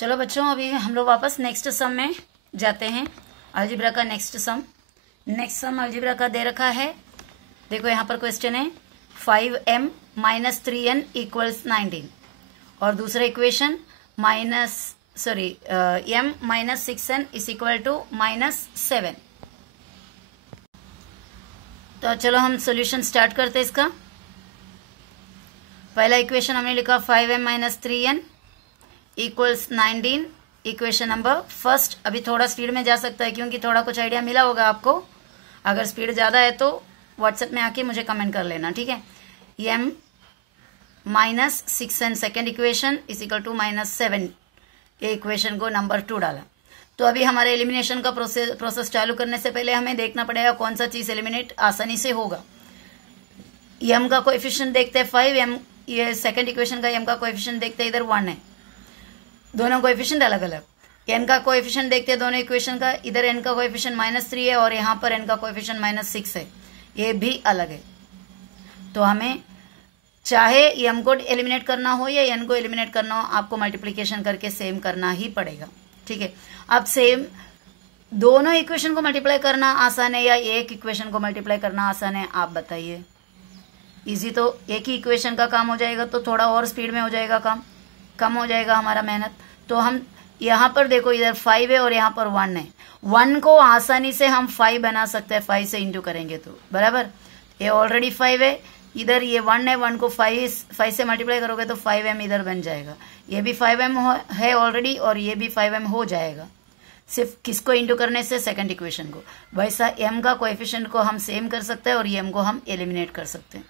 चलो बच्चों, अभी हम लोग वापस नेक्स्ट सम में जाते हैं। अलजेब्रा का नेक्स्ट सम अलजेब्रा का दे रखा है। देखो यहाँ पर क्वेश्चन है 5m माइनस 3n इक्वल्स 19 और दूसरा equation m minus 6n is equal to -7। तो चलो हम सोल्यूशन स्टार्ट करते हैं इसका। पहला इक्वेशन हमने लिखा 5m minus 3n equals 19, equation number first. अभी थोड़ा स्पीड में जा सकता है क्योंकि थोड़ा कुछ आइडिया मिला होगा आपको। अगर स्पीड ज़्यादा है तो व्हाट्सएप में आके मुझे कमेंट कर लेना, ठीक है। m minus 6n second equation is equal to -7, ये इक्वेशन को नंबर 2 डाला। तो अभी हमारे एलिमिनेशन का प्रोसेस चालू करने से पहले हमें देखना पड़ेगा कौन सा चीज़ एलिमिनेट आसानी से होगा। m का कोएफिशिएंट देखते हैं 5m, ये सेकेंड इक्वेशन का m का कोएफिशिएंट देखते हैं, इधर 1 है, दोनों कोएफिशिएंट अलग अलग। n का कोएफिशिएंट देखते हैं दोनों इक्वेशन का, इधर n का कोएफिशिएंट -3 है और यहाँ पर n का कोएफिशिएंट -6 है, ये भी अलग है। तो हमें चाहे m को एलिमिनेट करना हो या n को एलिमिनेट करना हो, आपको मल्टीप्लिकेशन करके सेम करना ही पड़ेगा, ठीक है। अब सेम दोनों इक्वेशन को मल्टीप्लाई करना आसान है या एक इक्वेशन को मल्टीप्लाई करना आसान है, आप बताइए। इजी तो एक ही इक्वेशन का काम हो जाएगा, तो थोड़ा और स्पीड में हो जाएगा काम, कम हो जाएगा हमारा मेहनत। तो हम यहाँ पर देखो, इधर 5 है और यहाँ पर 1 है। 1 को आसानी से हम 5 बना सकते हैं, 5 से इंटू करेंगे तो बराबर। ये ऑलरेडी 5 है, इधर ये 1 है, 1 को 5 से मल्टीप्लाई करोगे तो 5m इधर बन जाएगा। ये भी 5m है ऑलरेडी और ये भी 5m हो जाएगा, सिर्फ किसको इंटू करने से, सेकंड इक्वेशन को। वैसा m का कोएफिशिएंट को हम सेम कर सकते हैं और m को हम एलिमिनेट कर सकते हैं।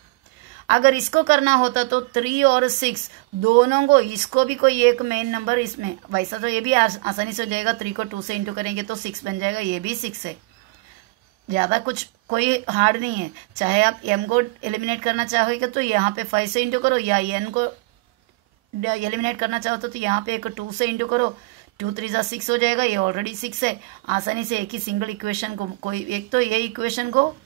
अगर इसको करना होता तो 3 और 6 दोनों को, इसको भी कोई एक मेन नंबर इसमें, वैसा तो ये भी आसानी से हो जाएगा। 3 को 2 से इंटू करेंगे तो 6 बन जाएगा, ये भी 6 है। ज़्यादा कुछ कोई हार्ड नहीं है। चाहे आप m को एलिमिनेट करना चाहोगे तो यहाँ पे 5 से इंटू करो, या n को एलिमिनेट करना चाहो तो यहाँ पे एक 2 से इंटू करो, 2 3 जा 6 हो जाएगा, ये ऑलरेडी 6 है। आसानी से एक ही सिंगल इक्वेशन को, कोई एक तो ये इक्वेशन को,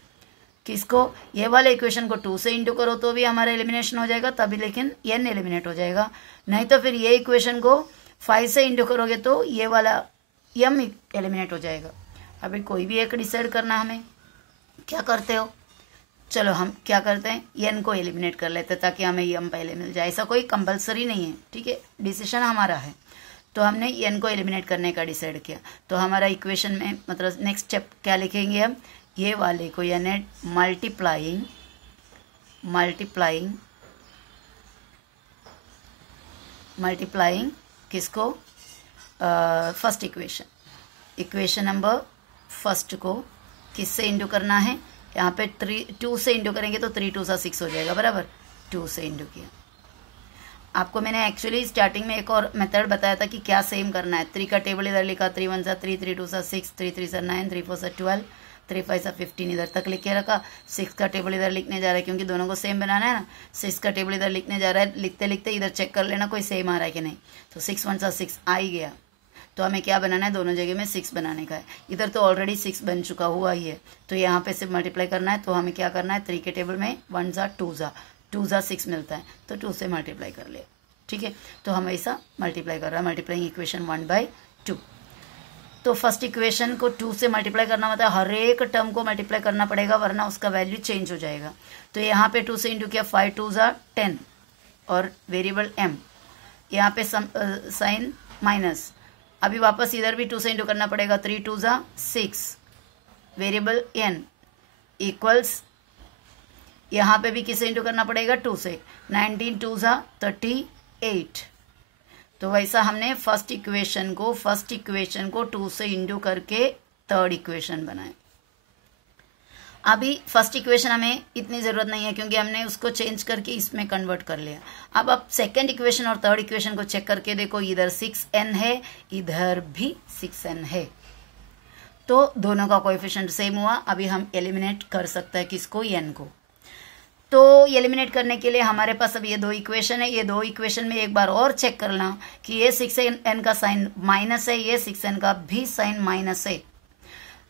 किसको, ये वाले इक्वेशन को 2 से इंटू करो तो भी हमारा एलिमिनेशन हो जाएगा, तभी लेकिन n एलिमिनेट हो जाएगा। नहीं तो फिर ये इक्वेशन को 5 से इंटू करोगे तो ये वाला m एलिमिनेट हो जाएगा। अभी कोई भी एक डिसाइड करना, हमें क्या करते हो। चलो हम क्या करते हैं, n को एलिमिनेट कर लेते हैं ताकि हमें m पहले मिल जाए। ऐसा कोई कंपलसरी नहीं है, ठीक है, डिसीजन हमारा है। तो हमने n को एलिमिनेट करने का डिसाइड किया। तो हमारा इक्वेशन में मतलब नेक्स्ट स्टेप क्या लिखेंगे हम, ये वाले को यानी मल्टीप्लाइंग किसको, फर्स्ट इक्वेशन नंबर फर्स्ट को किससे इंटू करना है, यहाँ पे 2 से इंटू करेंगे तो 3 2 6 हो जाएगा, बराबर। 2 से इंटू किया। आपको मैंने एक्चुअली स्टार्टिंग में एक और मेथड बताया था कि क्या सेम करना है। 3 का टेबल इधर लिखा, 3 1 3, 3 2 6, 3 3 9, 3 4 12, 3 5 15 इधर तक लिख के रखा। 6 का टेबल इधर लिखने जा रहा है क्योंकि दोनों को सेम बनाना है ना। 6 का टेबल इधर लिखने जा रहा है, लिखते लिखते इधर चेक कर लेना कोई सेम आ रहा है कि नहीं। तो 6 1 6 आ ही गया। तो हमें क्या बनाना है, दोनों जगह में 6 बनाने का है। इधर तो ऑलरेडी 6 बन चुका हुआ ही है, तो यहाँ पे सिर्फ मल्टीप्लाई करना है। तो हमें क्या करना है, 3 के टेबल में 1 जा 2 जा 6 मिलता है, तो 2 से मल्टीप्लाई कर लिया, ठीक है। तो हम ऐसा मल्टीप्लाई कर रहा है, मल्टीप्लाइंग इक्वेशन 1/2। तो फर्स्ट इक्वेशन को 2 से मल्टीप्लाई करना मतलब हर एक टर्म को मल्टीप्लाई करना पड़ेगा, वरना उसका वैल्यू चेंज हो जाएगा। तो यहाँ पे 2 से इंटू किया, 5 2 जा 10 और वेरिएबल m, यहाँ पे साइन माइनस। अभी वापस इधर भी 2 से इंटू करना पड़ेगा, 3 2 जा 6 वेरिएबल n इक्वल्स, यहाँ पे भी किसे इंटू करना पड़ेगा, 2 से, 19 2 जा 38। तो वैसा हमने फर्स्ट इक्वेशन को 2 से इंटू करके थर्ड इक्वेशन बनाए। अभी फर्स्ट इक्वेशन हमें इतनी ज़रूरत नहीं है क्योंकि हमने उसको चेंज करके इसमें कन्वर्ट कर लिया। अब आप सेकंड इक्वेशन और थर्ड इक्वेशन को चेक करके देखो, इधर 6n है, इधर भी 6n है, तो दोनों का कोएफिशिएंट सेम हुआ। अभी हम एलिमिनेट कर सकते हैं किसको, n को। तो एलिमिनेट करने के लिए हमारे पास अब ये 2 इक्वेशन है। ये 2 इक्वेशन में एक बार और चेक करना कि ये 6n का साइन माइनस है, ये 6n का भी साइन माइनस है।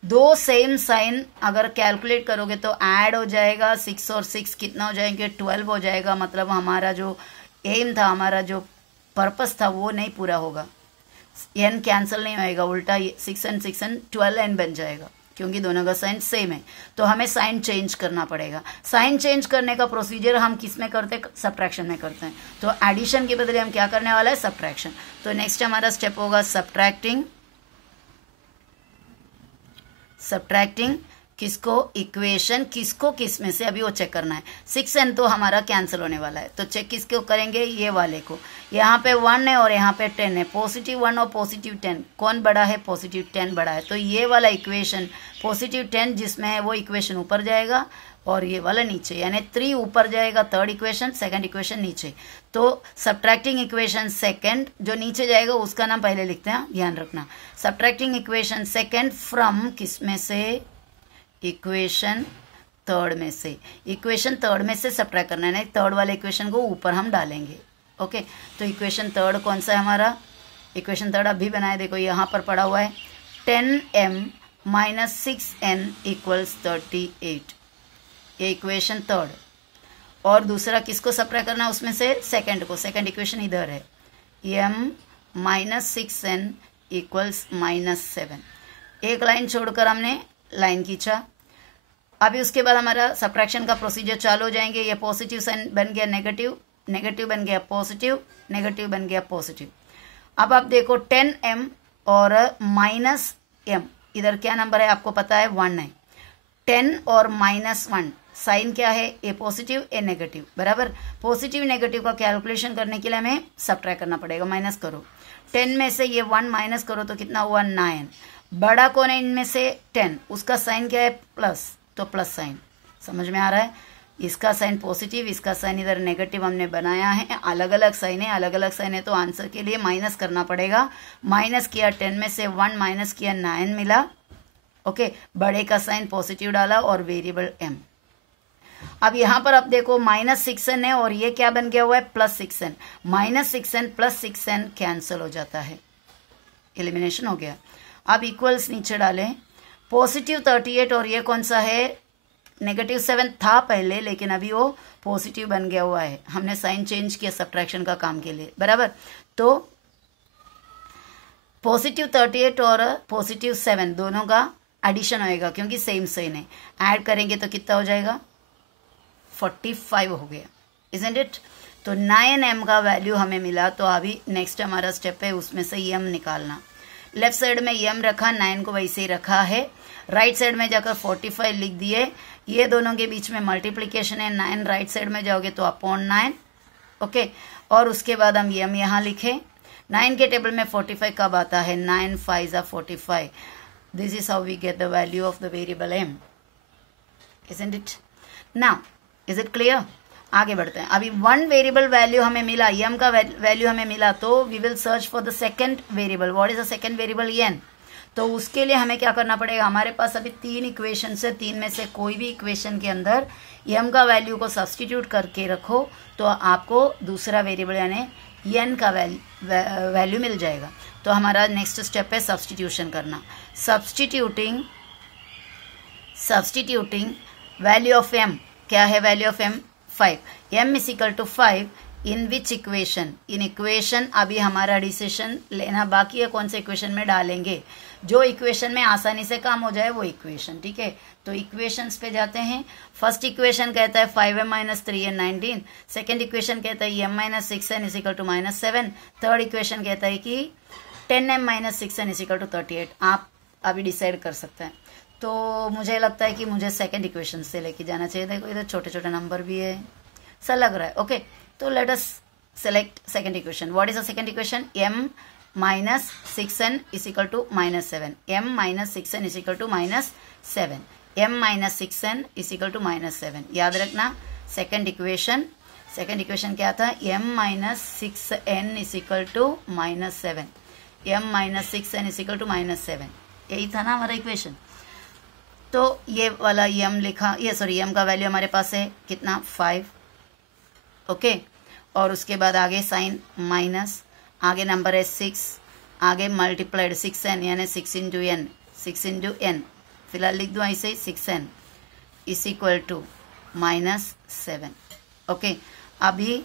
2 सेम साइन अगर कैलकुलेट करोगे तो ऐड हो जाएगा, 6 और 6 कितना हो जाएंगे, 12 हो जाएगा। मतलब हमारा जो एम था, हमारा जो पर्पस था वो नहीं पूरा होगा। n कैंसिल नहीं होएगा, उल्टा 6n 6n 12n बन जाएगा, क्योंकि दोनों का साइन सेम है। तो हमें साइन चेंज करना पड़ेगा। साइन चेंज करने का प्रोसीजर हम किस में करते हैं? सब्ट्रैक्शन में करते हैं। तो एडिशन के बदले हम क्या करने वाला है? सब्ट्रैक्शन। तो नेक्स्ट हमारा स्टेप होगा सब्ट्रैक्टिंग किसको? इक्वेशन, किसको किस में से, अभी वो चेक करना है। 6n तो हमारा कैंसिल होने वाला है, तो चेक किसको करेंगे? ये वाले को। यहाँ पे 1 है और यहाँ पे 10 है, +1 और +10 कौन बड़ा है? +10 बड़ा है। तो ये वाला इक्वेशन +10 जिसमें है वो इक्वेशन ऊपर जाएगा और ये वाला नीचे, यानी 3 ऊपर जाएगा थर्ड इक्वेशन, सेकंड इक्वेशन नीचे। तो सब्ट्रैक्टिंग इक्वेशन सेकंड जो नीचे जाएगा उसका नाम पहले लिखते हैं, ध्यान रखना। सब्ट्रैक्टिंग इक्वेशन सेकंड फ्रॉम किस में से? इक्वेशन थर्ड में से। इक्वेशन थर्ड में से सब्ट्रैक्ट करना है, नहीं थर्ड वाले इक्वेशन को ऊपर हम डालेंगे। ओके, तो इक्वेशन थर्ड कौन सा है हमारा? इक्वेशन थर्ड अभी बनाए, देखो यहाँ पर पड़ा हुआ है 10m - 6n = 38, ये इक्वेशन थर्ड। और दूसरा किसको सब्ट्रैक्ट करना है उसमें से? सेकंड को। सेकंड इक्वेशन इधर है, m - 6n = -7। एक लाइन छोड़कर हमने लाइन खींचा। अभी उसके बाद हमारा सब्ट्रैक्शन का प्रोसीजर चालू हो जाएंगे। ये पॉजिटिव साइन बन गया नेगेटिव, नेगेटिव बन गया पॉजिटिव, नेगेटिव बन गया पॉजिटिव। अब आप देखो 10m और -m, इधर क्या नंबर है आपको पता है? 1 है। 10 और -1 साइन क्या है? ए पॉजिटिव ए नेगेटिव, बराबर। पॉजिटिव नेगेटिव का कैलकुलेशन करने के लिए हमें सब्ट्रैक्ट करना पड़ेगा, माइनस करो। 10 में से ये 1 माइनस करो तो कितना हुआ? 9। बड़ा कौन है इनमें से? 10, उसका साइन क्या है? प्लस, तो प्लस साइन। समझ में आ रहा है? इसका साइन पॉजिटिव, इसका साइन इधर नेगेटिव हमने बनाया है। अलग अलग साइन है, अलग अलग साइन है, तो आंसर के लिए माइनस करना पड़ेगा। माइनस किया 10 में से 1 माइनस किया 9 मिला। ओके, बड़े का साइन पॉजिटिव डाला और वेरिएबल m। अब यहाँ पर आप देखो -6n है और ये क्या बन गया हुआ है? +6n। -6n + 6n कैंसिल हो जाता है, एलिमिनेशन हो गया। अब इक्वल्स नीचे डालें, +38 और ये कौन सा है? -7 था पहले, लेकिन अभी वो पॉजिटिव बन गया हुआ है। हमने साइन चेंज किया सब्ट्रैक्शन का काम के लिए, बराबर। तो +38 और +7 दोनों का एडिशन होएगा, क्योंकि सेम साइन है। ऐड करेंगे तो कितना हो जाएगा? 45 हो गया, इजंट इट? तो 9m का वैल्यू हमें मिला। तो अभी नेक्स्ट हमारा स्टेप है उसमें से m निकालना। लेफ्ट साइड में m रखा, 9 को वैसे ही रखा है। राइट साइड में जाकर 45 लिख दिए। ये दोनों के बीच में मल्टीप्लिकेशन है, 9 राइट साइड में जाओगे तो /9। ओके, और उसके बाद हम m यहाँ लिखे। 9 के टेबल में 45 कब आता है? 9 5 = 45। This is how we get the value of the variable m, isn't it? Now is it clear? आगे बढ़ते हैं। अभी 1 वेरिएबल वैल्यू हमें मिला, m का वैल्यू हमें मिला, तो we will search for the second variable. What is the second variable? n। तो उसके लिए हमें क्या करना पड़ेगा? हमारे पास अभी 3 इक्वेशन से, 3 में से कोई भी इक्वेशन के अंदर m का वैल्यू को सब्सटीट्यूट करके रखो, तो आपको दूसरा वेरिएबल यानी n का वैल्यू मिल जाएगा। तो हमारा नेक्स्ट स्टेप है सब्सटीट्यूशन करना। सब्सटीट्यूटिंग वैल्यू ऑफ m, क्या है value of m? 5। m = 5 in which equation? In equation अभी हमारा डिसीजन लेना बाकी है, कौन से इक्वेशन में डालेंगे। जो इक्वेशन में आसानी से काम हो जाए वो इक्वेशन, ठीक है। तो इक्वेशंस पे जाते हैं। फर्स्ट इक्वेशन कहता है 5m - 3n 19। सेकेंड इक्वेशन कहता है m - 6n = -7। थर्ड इक्वेशन कहता है कि 10m - 6n = 38। आप अभी डिसाइड कर सकते हैं। तो मुझे लगता है कि मुझे सेकंड इक्वेशन से लेके जाना चाहिए। देखो इधर छोटे छोटे नंबर भी है, सा लग रहा है। ओके, तो let us select second equation. What is the second equation? m - 6n = -7। m - 6n = -7। m - 6n = -7। याद रखना सेकंड इक्वेशन क्या था? m - 6n = -7। m - 6n = -7, यही था ना हमारा इक्वेशन। तो ये वाला m लिखा, ये सॉरी m का वैल्यू हमारे पास है कितना? 5। ओके, और उसके बाद आगे साइन माइनस, आगे नंबर है 6, आगे मल्टीप्लाइड 6n यानी 6 × n, फिलहाल लिख दो ऐसे ही 6n = -7। ओके, अभी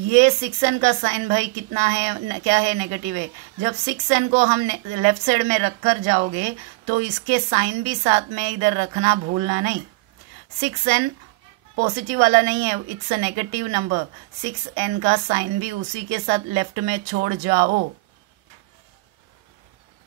ये 6n का साइन भाई कितना है, क्या है, नेगेटिव है। जब 6n को हम लेफ्ट साइड में रख कर जाओगे तो इसके साइन भी साथ में इधर रखना भूलना नहीं। 6n पॉजिटिव वाला नहीं है, it's a negative number. 6n का साइन भी उसी के साथ लेफ्ट में छोड़ जाओ।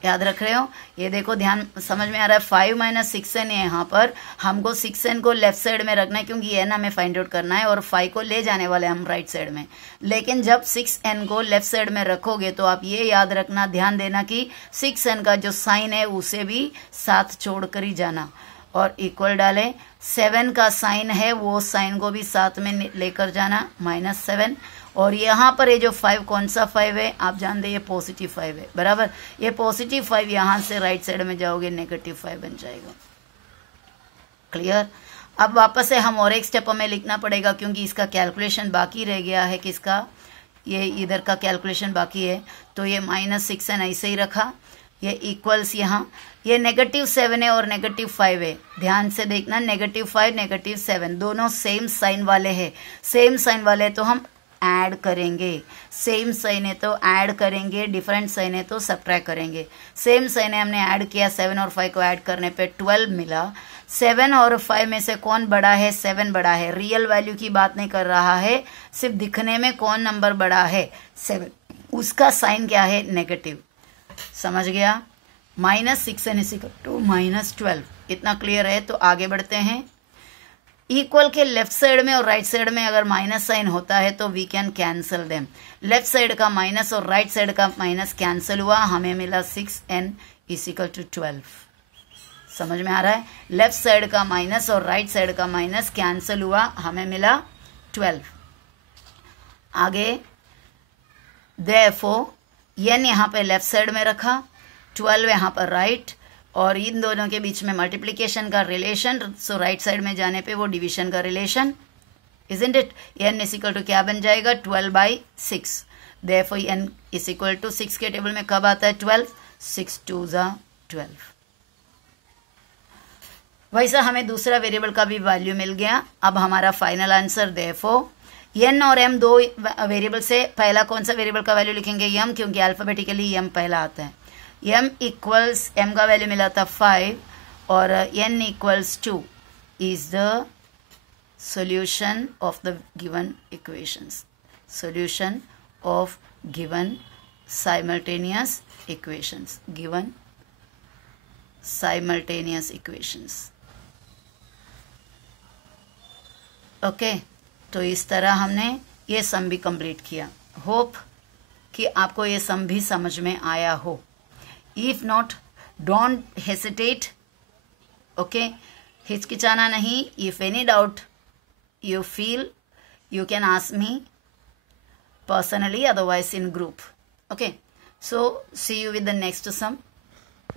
याद रख रहे हो? ये देखो, ध्यान समझ में आ रहा है। 5 माइनस 6n है, यहाँ पर हमको 6n को लेफ्ट साइड में रखना है क्योंकि n हमें फाइंड आउट करना है और 5 को ले जाने वाले हम राइट साइड में। लेकिन जब 6n को लेफ्ट साइड में रखोगे तो आप ये याद रखना, ध्यान देना कि 6n का जो साइन है उसे भी साथ छोड़ कर ही जाना और इक्वल डालें। 7 का साइन है वो साइन को भी साथ में लेकर जाना, -7। और यहाँ पर ये जो 5 कौन सा 5 है आप जानते हैं, ये पॉजिटिव 5 है, बराबर। ये पॉजिटिव 5 यहाँ से राइट साइड में जाओगे नेगेटिव 5 बन जाएगा। क्लियर? अब वापस से हम और एक स्टेप हमें लिखना पड़ेगा क्योंकि इसका कैलकुलेशन बाकी रह गया है। किसका? ये इधर का कैलकुलेशन बाकी है। तो ये -6n ऐसे ही रखा, ये इक्वल्स यहाँ, ये -7 है और -5 है। ध्यान से देखना, -5 -7 दोनों सेम साइन वाले हैं। सेम साइन वाले तो हम ऐड करेंगे, सेम साइन है तो ऐड करेंगे, डिफरेंट साइन है तो सब्ट्रैक्ट करेंगे। सेम साइन है, हमने ऐड किया, 7 और 5 को ऐड करने पे 12 मिला। 7 और 5 में से कौन बड़ा है? 7 बड़ा है। रियल वैल्यू की बात नहीं कर रहा है, सिर्फ दिखने में कौन नंबर बड़ा है? 7। उसका साइन क्या है? नेगेटिव। समझ गया? -6n = -12। इतना क्लियर है? तो आगे बढ़ते हैं। इक्वल के लेफ्ट साइड में और राइट साइड में अगर माइनस साइन होता है तो we can cancel them. Left side का माइनस और राइट साइड का माइनस कैंसिल हुआ, हमें मिला 6n = 12। समझ में आ रहा है? लेफ्ट साइड का माइनस और राइट साइड का माइनस कैंसिल हुआ, हमें मिला 12। आगे therefore n यहाँ पे लेफ्ट साइड में रखा, 12 यहाँ पर राइट, और इन दोनों के बीच में मल्टीप्लिकेशन का रिलेशन, सो राइट साइड में जाने पे वो डिवीजन का रिलेशन, इजंट इट? n = क्या बन जाएगा? 12/6। therefore n = 6 के टेबल में कब आता है? 12। 6 2 = 12। वैसा हमें दूसरा वेरिएबल का भी वैल्यू मिल गया। अब हमारा फाइनल आंसर therefore n और m दो वेरिएबल से पहला कौन सा वेरिएबल का वैल्यू लिखेंगे? m, क्योंकि अल्फाबेटिकली m पहला आता है। m इक्वल्स, m का वैल्यू मिला था 5 और n = 2 is the solution of the given equations. Solution of given simultaneous equations. Given simultaneous equations. Okay, तो इस तरह हमने ये सम भी कंप्लीट किया। होप कि आपको ये सम भी समझ में आया हो। If not, don't hesitate, okay, हिचकिचाना नहीं। If any doubt you feel, you can ask me personally, otherwise in group. Okay, so see you with the next sum.